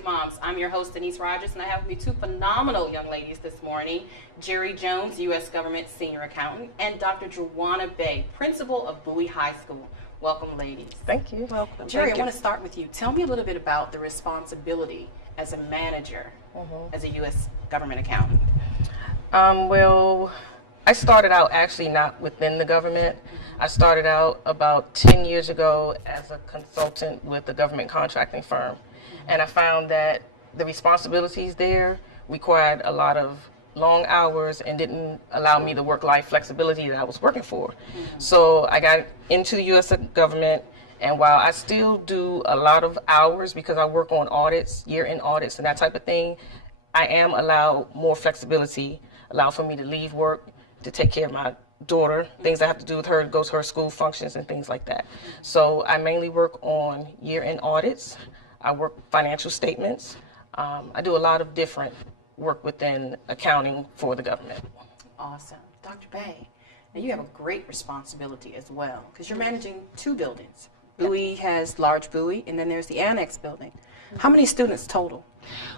to Moms. I'm your host, Denise Rogers, and I have with me two phenomenal young ladies this morning, Jerri Jones, U.S. Government Senior Accountant, and Dr. Joanna Bay, Principal of Bowie High School. Welcome, ladies. Thank you. Welcome. Jerri, I want to start with you. Tell me a little bit about the responsibility as a manager, as a U.S. Government Accountant. Well, I started out actually not within the government. I started out about 10 years ago as a consultant with a government contracting firm. And I found that the responsibilities there required a lot of long hours and didn't allow me the work-life flexibility that I was working for. So I got into the U.S. government, and while I still do a lot of hours because I work on audits, year-end audits and that type of thing, I am allowed more flexibility, allow for me to leave work, to take care of my daughter, things I have to do with her, go to her school functions and things like that. So I mainly work on year-end audits. I work financial statements. I do a lot of different work within accounting for the government. Awesome. Dr. Bay, now you have a great responsibility as well because you're managing two buildings. Bowie has large Bowie, and then there's the Annex building. How many students total?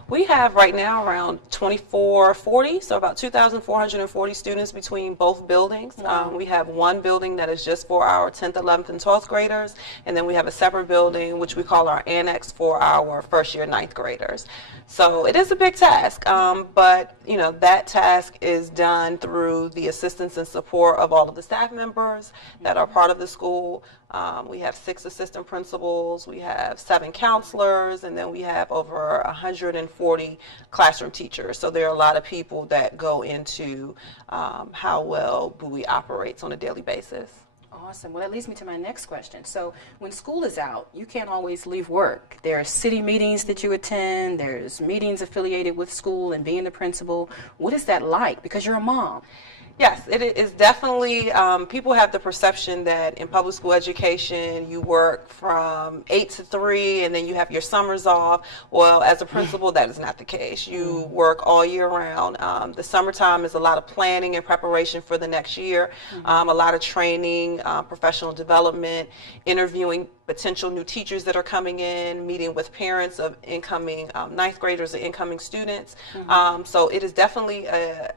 We have right now around 2440, so about 2,440 students between both buildings. We have one building that is just for our 10th, 11th, and 12th graders, and then we have a separate building which we call our Annex for our first year 9th graders. So it is a big task, but you know that task is done through the assistance and support of all of the staff members that are part of the school. We have 6 assistant principals, we have 7 counselors, and then we have over 140 classroom teachers. So there are a lot of people that go into how well Bowie operates on a daily basis. Awesome. Well, that leads me to my next question. So when school is out, you can't always leave work. There are city meetings that you attend. There's meetings affiliated with school and being the principal. What is that like? Because you're a mom. Yes, it is definitely, people have the perception that in public school education you work from 8 to 3 and then you have your summers off. Well, as a principal, that is not the case. You work all year round. The summertime is a lot of planning and preparation for the next year, a lot of training, professional development, interviewing potential new teachers that are coming in, meeting with parents of incoming 9th graders and incoming students. So it is definitely a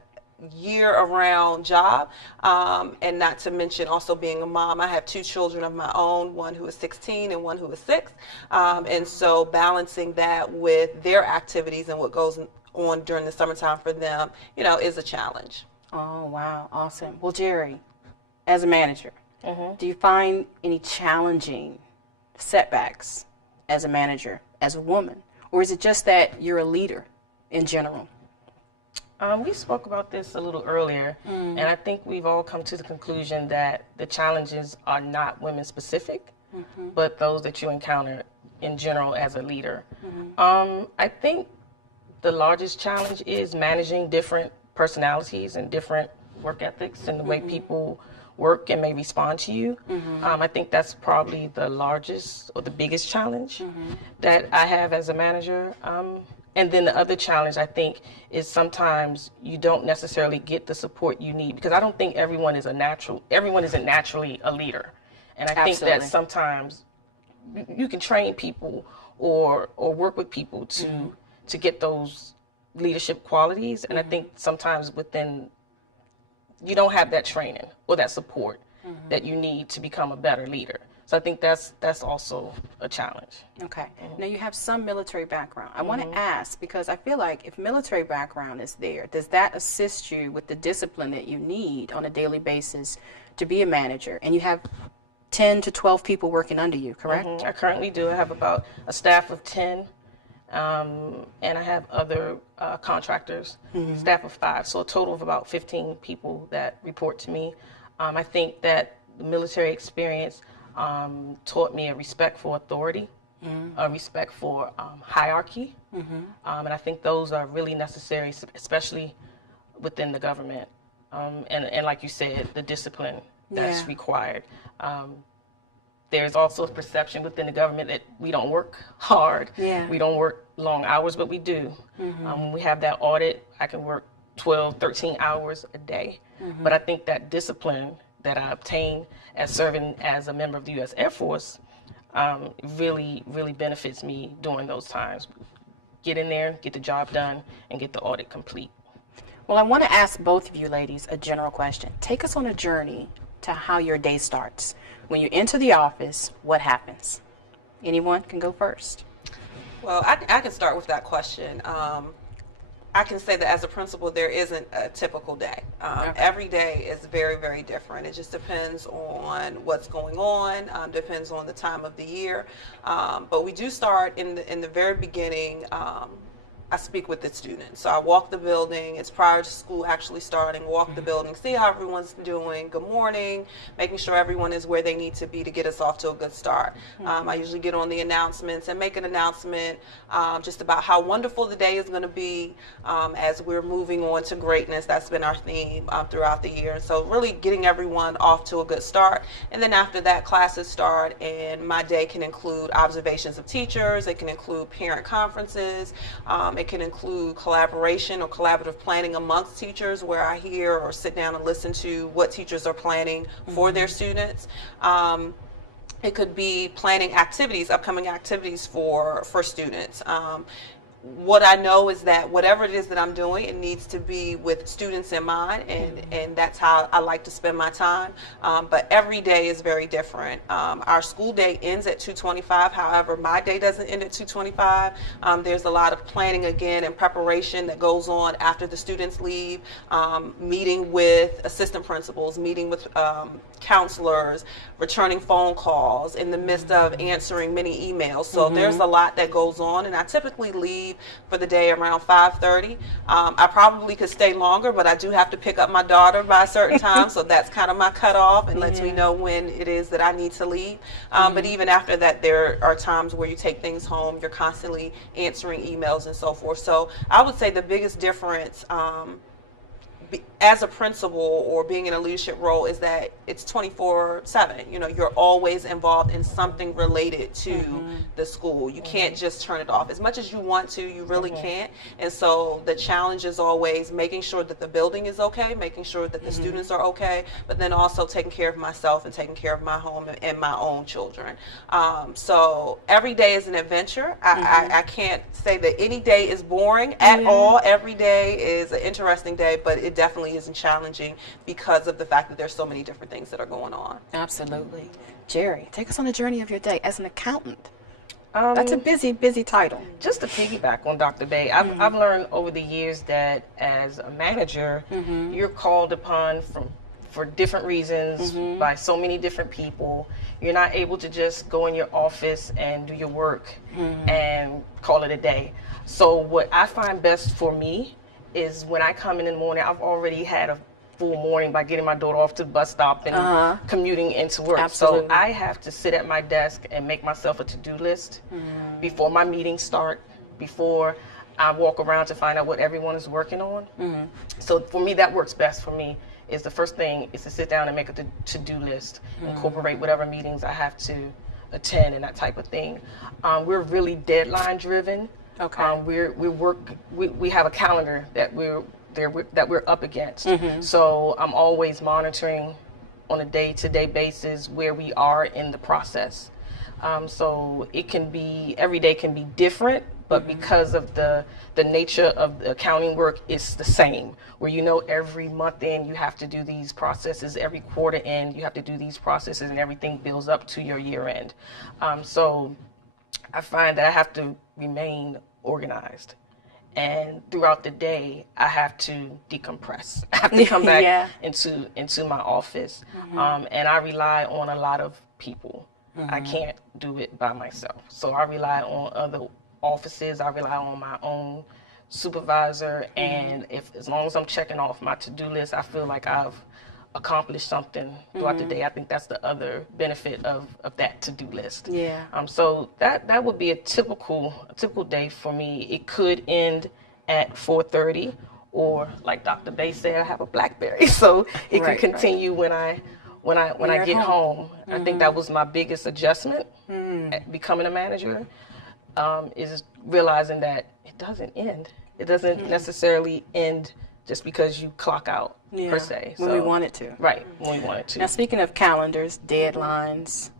year-around job, and not to mention also being a mom. I have 2 children of my own, one who is 16 and one who is 6, and so balancing that with their activities and what goes on during the summertime for them, you know, is a challenge. Oh, wow. Awesome. Well, Jerri, as a manager, do you find any challenging setbacks as a manager, as a woman, or is it just that you're a leader in general? We spoke about this a little earlier, and I think we've all come to the conclusion that the challenges are not women specific, but those that you encounter in general as a leader. I think the largest challenge is managing different personalities and different work ethics and the way people work and may respond to you. I think that's probably the largest or the biggest challenge that I have as a manager. And then the other challenge, I think, is sometimes you don't necessarily get the support you need, because I don't think everyone isn't naturally a leader. And I think that sometimes you can train people or work with people to get those leadership qualities. And I think sometimes you don't have that training or that support that you need to become a better leader. So I think that's also a challenge. Okay. Now you have some military background. I want to ask, because I feel like if military background is there, does that assist you with the discipline that you need on a daily basis to be a manager? And you have 10 to 12 people working under you, correct? I currently do. I have about a staff of 10, and I have other contractors, staff of 5. So a total of about 15 people that report to me. I think that the military experience taught me a respect for authority, a respect for hierarchy, and I think those are really necessary, especially within the government. And like you said, the discipline that's required. There's also a perception within the government that we don't work hard, we don't work long hours, but we do. When we have that audit, I can work 12, 13 hours a day. But I think that discipline that I obtained as serving as a member of the U.S. Air Force really benefits me during those times. get in there, get the job done, and get the audit complete. Well, I want to ask both of you ladies a general question. Take us on a journey to how your day starts. When you enter the office, what happens? Anyone can go first. Well, I can start with that question. I can say that as a principal, there isn't a typical day. Okay. Every day is very, very different. It just depends on what's going on, depends on the time of the year. But we do start in the very beginning. I speak with the students. So I walk the building. It's prior to school actually starting. Walk the building, see how everyone's doing. Good morning, making sure everyone is where they need to be to get us off to a good start. I usually get on the announcements and make an announcement just about how wonderful the day is going to be as we're moving on to greatness. That's been our theme throughout the year. So really getting everyone off to a good start. And then after that, classes start, and my day can include observations of teachers. It can include parent conferences. It can include collaboration or collaborative planning amongst teachers, where I hear or sit down and listen to what teachers are planning for their students. It could be planning activities, upcoming activities for students. What I know is that whatever it is that I'm doing, it needs to be with students in mind, and that's how I like to spend my time. But every day is very different. Our school day ends at 2:25. However, my day doesn't end at 2:25. There's a lot of planning again and preparation that goes on after the students leave, meeting with assistant principals, meeting with counselors, returning phone calls in the midst of answering many emails. So there's a lot that goes on, and I typically leave for the day around 5:30. I probably could stay longer, but I do have to pick up my daughter by a certain time, so that's kind of my cutoff and lets me know when it is that I need to leave. But even after that, there are times where you take things home, you're constantly answering emails and so forth. So I would say the biggest difference as a principal or being in a leadership role is that it's 24/7. You know, you're always involved in something related to the school. You can't just turn it off. As much as you want to, you really can't. And so the challenge is always making sure that the building is okay, making sure that the students are okay, but then also taking care of myself and taking care of my home and my own children. So every day is an adventure. I can't say that any day is boring at all. Every day is an interesting day, but it definitely isn't challenging because of the fact that there's so many different things that are going on. Absolutely. Jerri, take us on the journey of your day as an accountant. That's a busy title. Just to piggyback on Dr. Bay, I've learned over the years that as a manager, you're called upon for different reasons by so many different people. You're not able to just go in your office and do your work and call it a day. So what I find best for me is when I come in the morning, I've already had a full morning by getting my daughter off to the bus stop and commuting into work. Absolutely. So I have to sit at my desk and make myself a to-do list before my meetings start, before I walk around to find out what everyone is working on. So for me, that works best for me. Is the first thing is to sit down and make a to-do list, incorporate whatever meetings I have to attend and that type of thing. We're really deadline driven. Okay. We have a calendar that we're up against. So I'm always monitoring on a day-to-day basis where we are in the process. So it can be, every day can be different, but because of the nature of the accounting work, it's the same. Where you know every month end you have to do these processes, every quarter end you have to do these processes, and everything builds up to your year end. So I find that I have to remain organized, and throughout the day I have to decompress. I have to come back into my office, and I rely on a lot of people. I can't do it by myself, so I rely on other offices. I rely on my own supervisor, and as long as I'm checking off my to-do list, I feel like I've accomplished something throughout the day. I think that's the other benefit of that to-do list. So that would be a typical day for me. It could end at 4:30, or like Dr. Bay said, I have a BlackBerry, so it could continue when I get home. I think that was my biggest adjustment at becoming a manager, is realizing that it doesn't end. It doesn't necessarily end just because you clock out, per se. When we want it to. Right, when we want it to. Now, speaking of calendars, deadlines,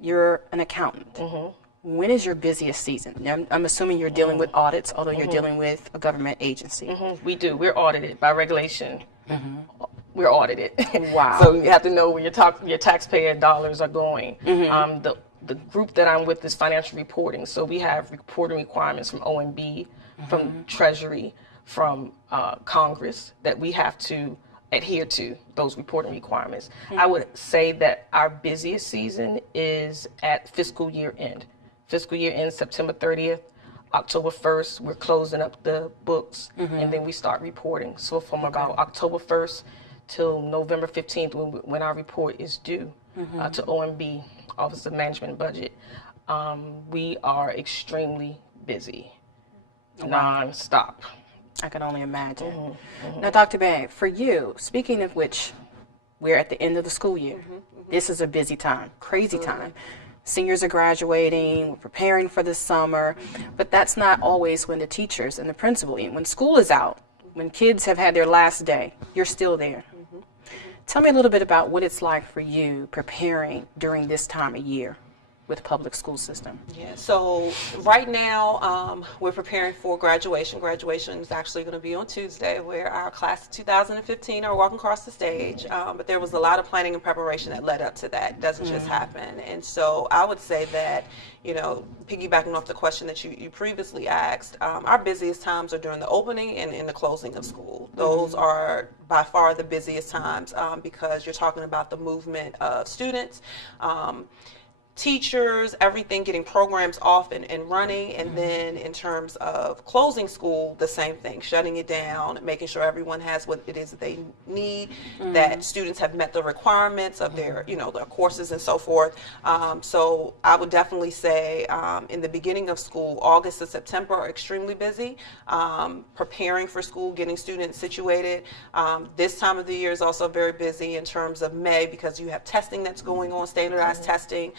you're an accountant. when is your busiest season? Now, I'm assuming you're dealing with audits, although you're dealing with a government agency. We do. We're audited by regulation. We're audited. Wow. So you have to know where your taxpayer dollars are going. The group that I'm with is financial reporting. So we have reporting requirements from OMB, from Treasury, from Congress that we have to adhere to those reporting requirements. I would say that our busiest season is at fiscal year end. Fiscal year ends September 30th. October 1st, we're closing up the books, and then we start reporting. So from about October 1st till November 15th, when our report is due to OMB, Office of Management and Budget, we are extremely busy, non-stop. I can only imagine. Now, Dr. Bay, for you, speaking of which, we're at the end of the school year. This is a busy time, crazy time. Seniors are graduating, we're preparing for the summer, but that's not always when the teachers and the principal, when school is out, when kids have had their last day, you're still there. Tell me a little bit about what it's like for you preparing during this time of year with public school system. Yeah, so right now we're preparing for graduation. Graduation is actually going to be on Tuesday, where our class of 2015 are walking across the stage. But there was a lot of planning and preparation that led up to that. It doesn't just happen. And so I would say that, you know, piggybacking off the question that you previously asked, our busiest times are during the opening and in the closing of school. Those are by far the busiest times because you're talking about the movement of students, teachers, everything, getting programs off and running. And then in terms of closing school, the same thing, shutting it down, making sure everyone has what it is that they need, that students have met the requirements of their, you know, their courses and so forth. So I would definitely say in the beginning of school, August to September are extremely busy, preparing for school, getting students situated. This time of the year is also very busy in terms of May, because you have testing that's going on, standardized testing.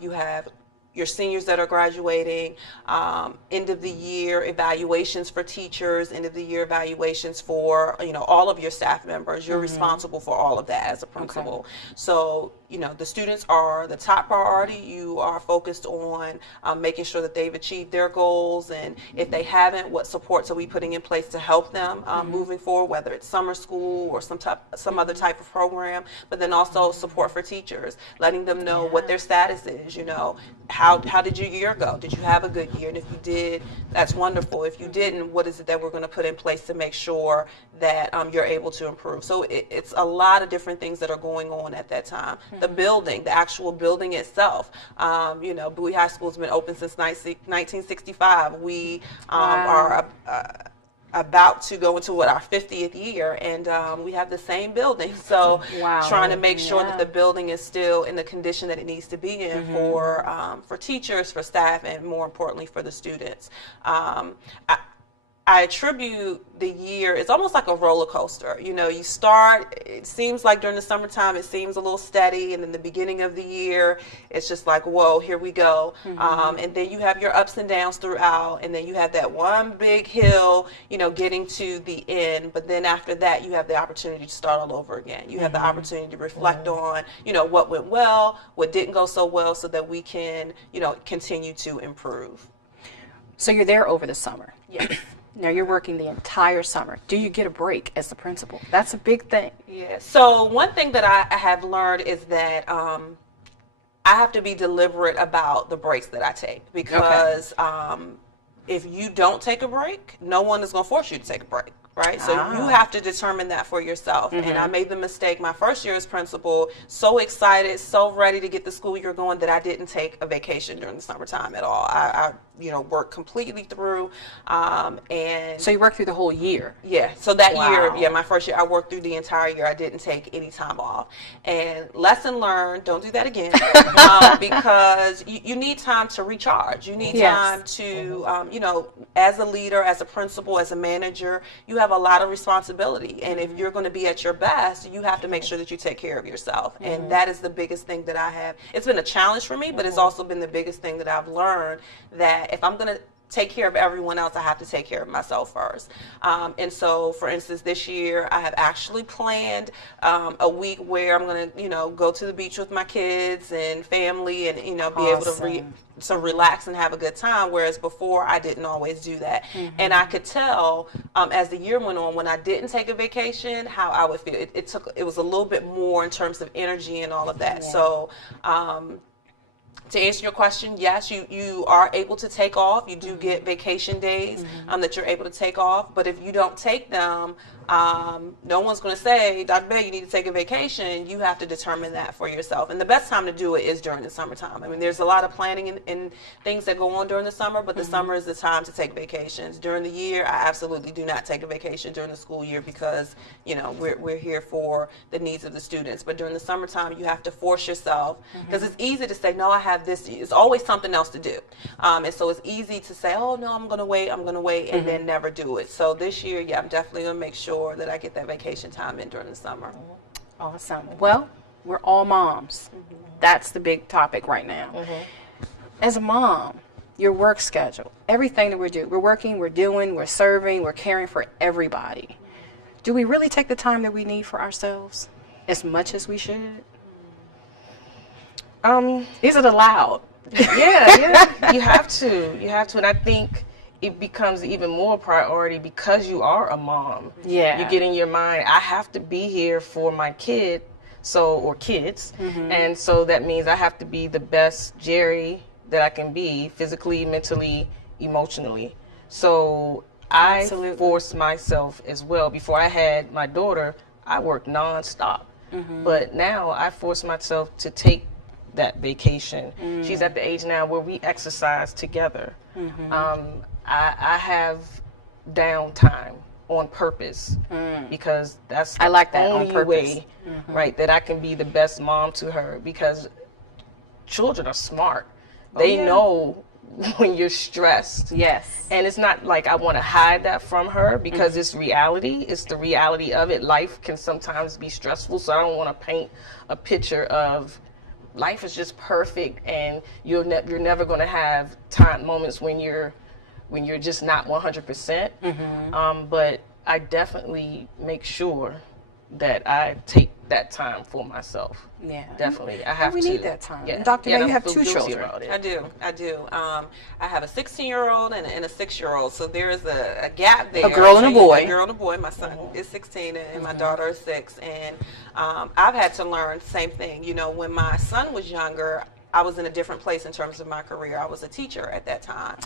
You have your seniors that are graduating, end of the year evaluations for teachers, end of the year evaluations for, you know, all of your staff members. You're responsible for all of that as a principal. So, you know, the students are the top priority. You are focused on making sure that they've achieved their goals, and if they haven't, what supports are we putting in place to help them moving forward, whether it's summer school or some other type of program. But then also support for teachers, letting them know what their status is. You know, how did your year go? Did you have a good year? And if you did, that's wonderful. If you didn't, what is it that we're going to put in place to make sure that you're able to improve? So it's a lot of different things that are going on at that time. The building, the actual building itself. You know, Bowie High School has been open since 1965. We are about to go into our 50th year, and we have the same building. So trying to make sure that the building is still in the condition that it needs to be in for teachers, for staff, and more importantly for the students. I attribute the year, it's almost like a roller coaster. You know, you start, it seems like during the summertime, it seems a little steady. And then the beginning of the year, it's just like, whoa, here we go. And then you have your ups and downs throughout. And then you have that one big hill, you know, getting to the end. But then after that, you have the opportunity to start all over again. You have the opportunity to reflect on, you know, what went well, what didn't go so well, so that we can, you know, continue to improve. So you're there over the summer. Yes. Now you're working the entire summer. Do you get a break as the principal? That's a big thing. Yeah. So one thing that I have learned is that I have to be deliberate about the breaks that I take, because if you don't take a break, no one is going to force you to take a break. Right? So you have to determine that for yourself. And I made the mistake my first year as principal, so excited, so ready to get the school year going, that I didn't take a vacation during the summertime at all. I you know, worked completely through. And so you worked through the whole year? Yeah. So that year, my first year, I worked through the entire year. I didn't take any time off. And lesson learned, don't do that again, because you need time to recharge. You need time to, you know, as a leader, as a principal, as a manager, you have a lot of responsibility. And if you're going to be at your best, you have to make sure that you take care of yourself. And that is the biggest thing that I have. It's been a challenge for me, but it's also been the biggest thing that I've learned, that if I'm going to take care of everyone else, I have to take care of myself first. And so, for instance, this year I have actually planned a week where I'm going to, go to the beach with my kids and family, and be able to relax and have a good time. Whereas before, I didn't always do that, and I could tell as the year went on, when I didn't take a vacation, how I would feel. It was a little bit more in terms of energy and all of that. Yeah. So. To answer your question, yes, you are able to take off. You do get vacation days that you're able to take off. But if you don't take them, no one's going to say, Dr. Bay, you need to take a vacation. You have to determine that for yourself. And the best time to do it is during the summertime. I mean, there's a lot of planning and things that go on during the summer, but the summer is the time to take vacations. During the year, I absolutely do not take a vacation during the school year because, we're here for the needs of the students. But during the summertime, you have to force yourself, because it's easy to say, no, I have this. It's always something else to do. And so it's easy to say, oh, no, I'm going to wait, and then never do it. So this year, yeah, I'm definitely going to make sure that I get that vacation time in during the summer. Awesome. Well, we're all moms. That's the big topic right now. As a mom, your work schedule, everything that we do, we're working, we're doing, we're serving, we're caring for everybody. Do we really take the time that we need for ourselves as much as we should? Is it allowed? Yeah, you have to, and I think it becomes even more priority because you are a mom. Yeah. You get in your mind, I have to be here for my kid, or kids, and so that means I have to be the best Jerri that I can be, physically, mentally, emotionally. So I force myself as well. Before I had my daughter, I worked nonstop, but now I force myself to take that vacation. She's at the age now where we exercise together. I have downtime on purpose because that's the only way, right, that I can be the best mom to her, because children are smart. They know when you're stressed. Yes. And it's not like I want to hide that from her, because it's reality. It's the reality of it. Life can sometimes be stressful, so I don't want to paint a picture of life is just perfect and you're never going to have moments when you're just not 100%. But I definitely make sure that I take that time for myself. Yeah, definitely. I have we to. need that time. Yeah. And Dr. Bay, you have 2 children. I do. I have a 16-year-old and a 6-year-old. So there's a gap there. A girl and a boy. A girl and a boy. My son is 16 and my daughter is 6. And I've had to learn the same thing. When my son was younger, I was in a different place in terms of my career. I was a teacher at that time.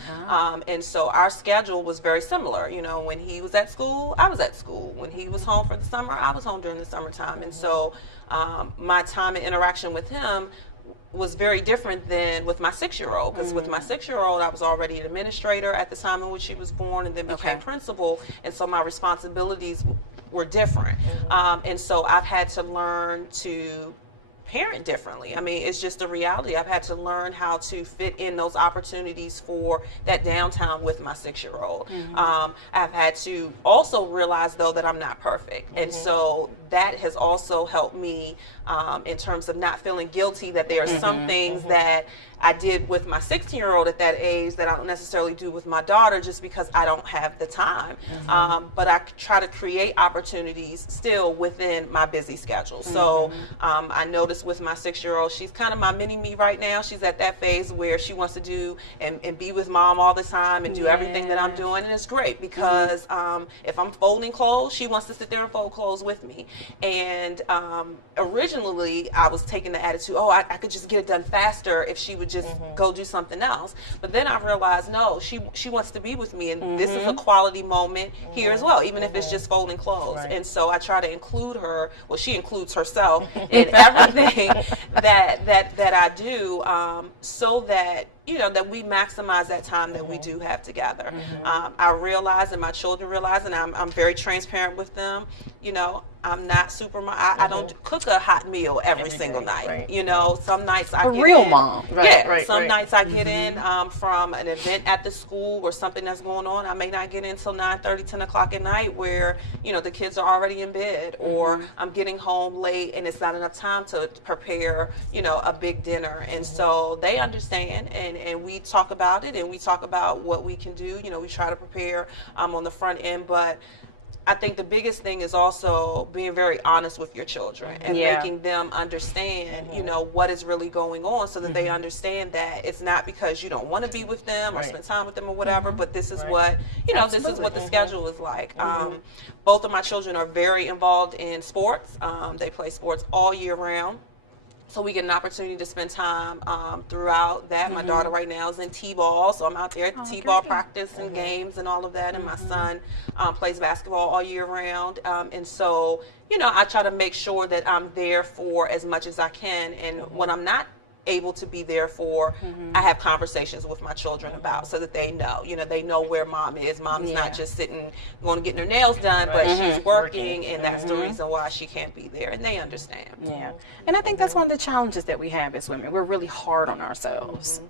And so our schedule was very similar. When he was at school, I was at school. When he was home for the summer, I was home during the summertime. And so my time and interaction with him was very different than with my 6-year-old, because with my 6-year-old, I was already an administrator at the time in which she was born, and then became principal. And so my responsibilities were different. And so I've had to learn to parent differently. I mean, it's just a reality. I've had to learn how to fit in those opportunities for that downtime with my 6-year-old. I've had to also realize, though, that I'm not perfect. And so that has also helped me in terms of not feeling guilty that there are some things that I did with my 16-year-old at that age that I don't necessarily do with my daughter, just because I don't have the time. But I try to create opportunities still within my busy schedule. So I noticed with my 6-year-old, she's kind of my mini-me right now. She's at that phase where she wants to do and be with mom all the time and do everything that I'm doing. And it's great because if I'm folding clothes, she wants to sit there and fold clothes with me. And originally, I was taking the attitude, I could just get it done faster if she would just go do something else. But then I realized, no, she wants to be with me, and this is a quality moment here as well, even if it's just folding clothes. And so I try to include her. Well, she includes herself in everything that I do, so that that we maximize that time that we do have together. I realize, and my children realize, and I'm very transparent with them. I'm not super. I don't cook a hot meal every single night. Some nights I get real in, mom. Some nights I get in from an event at the school or something that's going on. I may not get in until 9:30, 10 o'clock at night, where the kids are already in bed, or I'm getting home late and it's not enough time to prepare a big dinner. And so they understand, and and we talk about it, and we talk about what we can do. We try to prepare on the front end, but I think the biggest thing is also being very honest with your children and making them understand, what is really going on, so that they understand that it's not because you don't want to be with them or spend time with them or whatever, but this is what, this is what the schedule is like. Both of my children are very involved in sports. They play sports all year round. So we get an opportunity to spend time throughout that. My daughter right now is in T-ball, so I'm out there at the T-ball practice and games and all of that. And my son plays basketball all year round. And so, I try to make sure that I'm there for as much as I can. And when I'm not able to be there for, I have conversations with my children about, so that they know where mom is. Mom's not just sitting going to get her nails done, but she's working, and that's the reason why she can't be there, and they understand. And I think that's one of the challenges that we have as women. We're really hard on ourselves.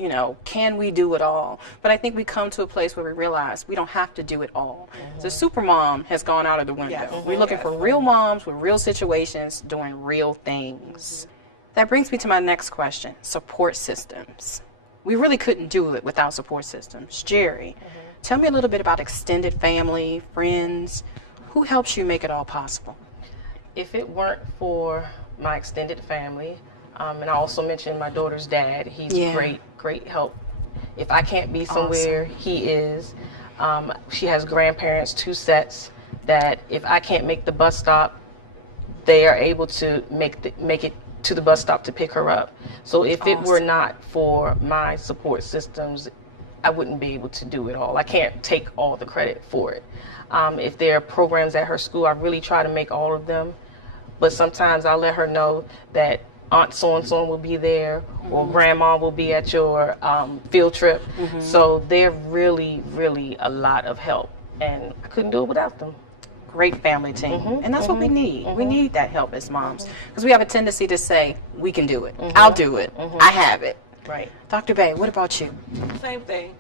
Can we do it all? But I think we come to a place where we realize we don't have to do it all. The super mom has gone out of the window. We're looking for real moms with real situations doing real things. That brings me to my next question, support systems. We really couldn't do it without support systems. Jerri, tell me a little bit about extended family, friends. Who helps you make it all possible? If it weren't for my extended family, and I also mentioned my daughter's dad, he's great help. If I can't be somewhere, he is. She has grandparents, 2 sets, that if I can't make the bus stop, they are able to make it to the bus stop to pick her up. So if it were not for my support systems, I wouldn't be able to do it all. I can't take all the credit for it. If there are programs at her school, I really try to make all of them. But sometimes I'll let her know that Aunt so-and-so will be there, or Grandma will be at your field trip. So they're really, really a lot of help. And I couldn't do it without them. Great family team. And that's what we need. We need that help as moms. Because we have a tendency to say, we can do it. I'll do it. I have it. Right. Dr. Bay, what about you? Same thing.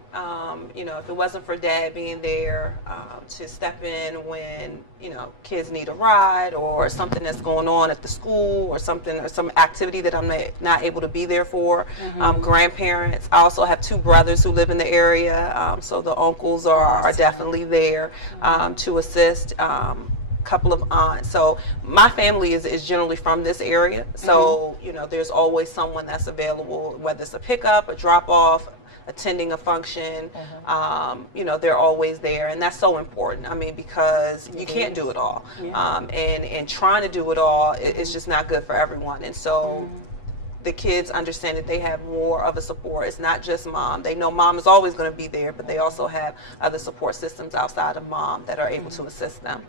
If it wasn't for Dad being there to step in when, kids need a ride or something that's going on at the school or something, or some activity that I'm not able to be there for. Grandparents. I also have 2 brothers who live in the area, so the uncles are definitely there to assist. Couple of aunts. So my family is generally from this area. So, there's always someone that's available, whether it's a pickup, a drop off, attending a function. They're always there. And that's so important. Because you can't do it all. And trying to do it all is just not good for everyone. And so the kids understand that they have more of a support. It's not just mom. They know mom is always going to be there, but they also have other support systems outside of mom that are able to assist them.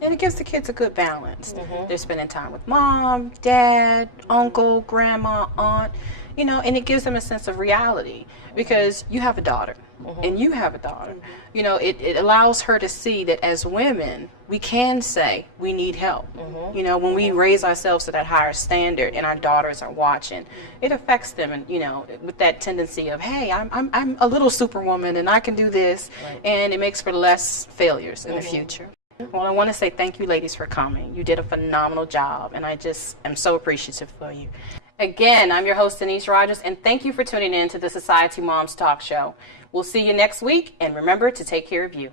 And it gives the kids a good balance. They're spending time with mom, dad, uncle, grandma, aunt, and it gives them a sense of reality, because you have a daughter and you have a daughter. It allows her to see that as women, we can say we need help. When we raise ourselves to that higher standard and our daughters are watching, it affects them, and with that tendency of, hey, I'm a little superwoman and I can do this, and it makes for less failures in the future. Well, I want to say thank you, ladies, for coming. You did a phenomenal job, and I just am so appreciative for you. Again, I'm your host, Denise Rogers, and thank you for tuning in to the Society Moms Talk Show. We'll see you next week, and remember to take care of you.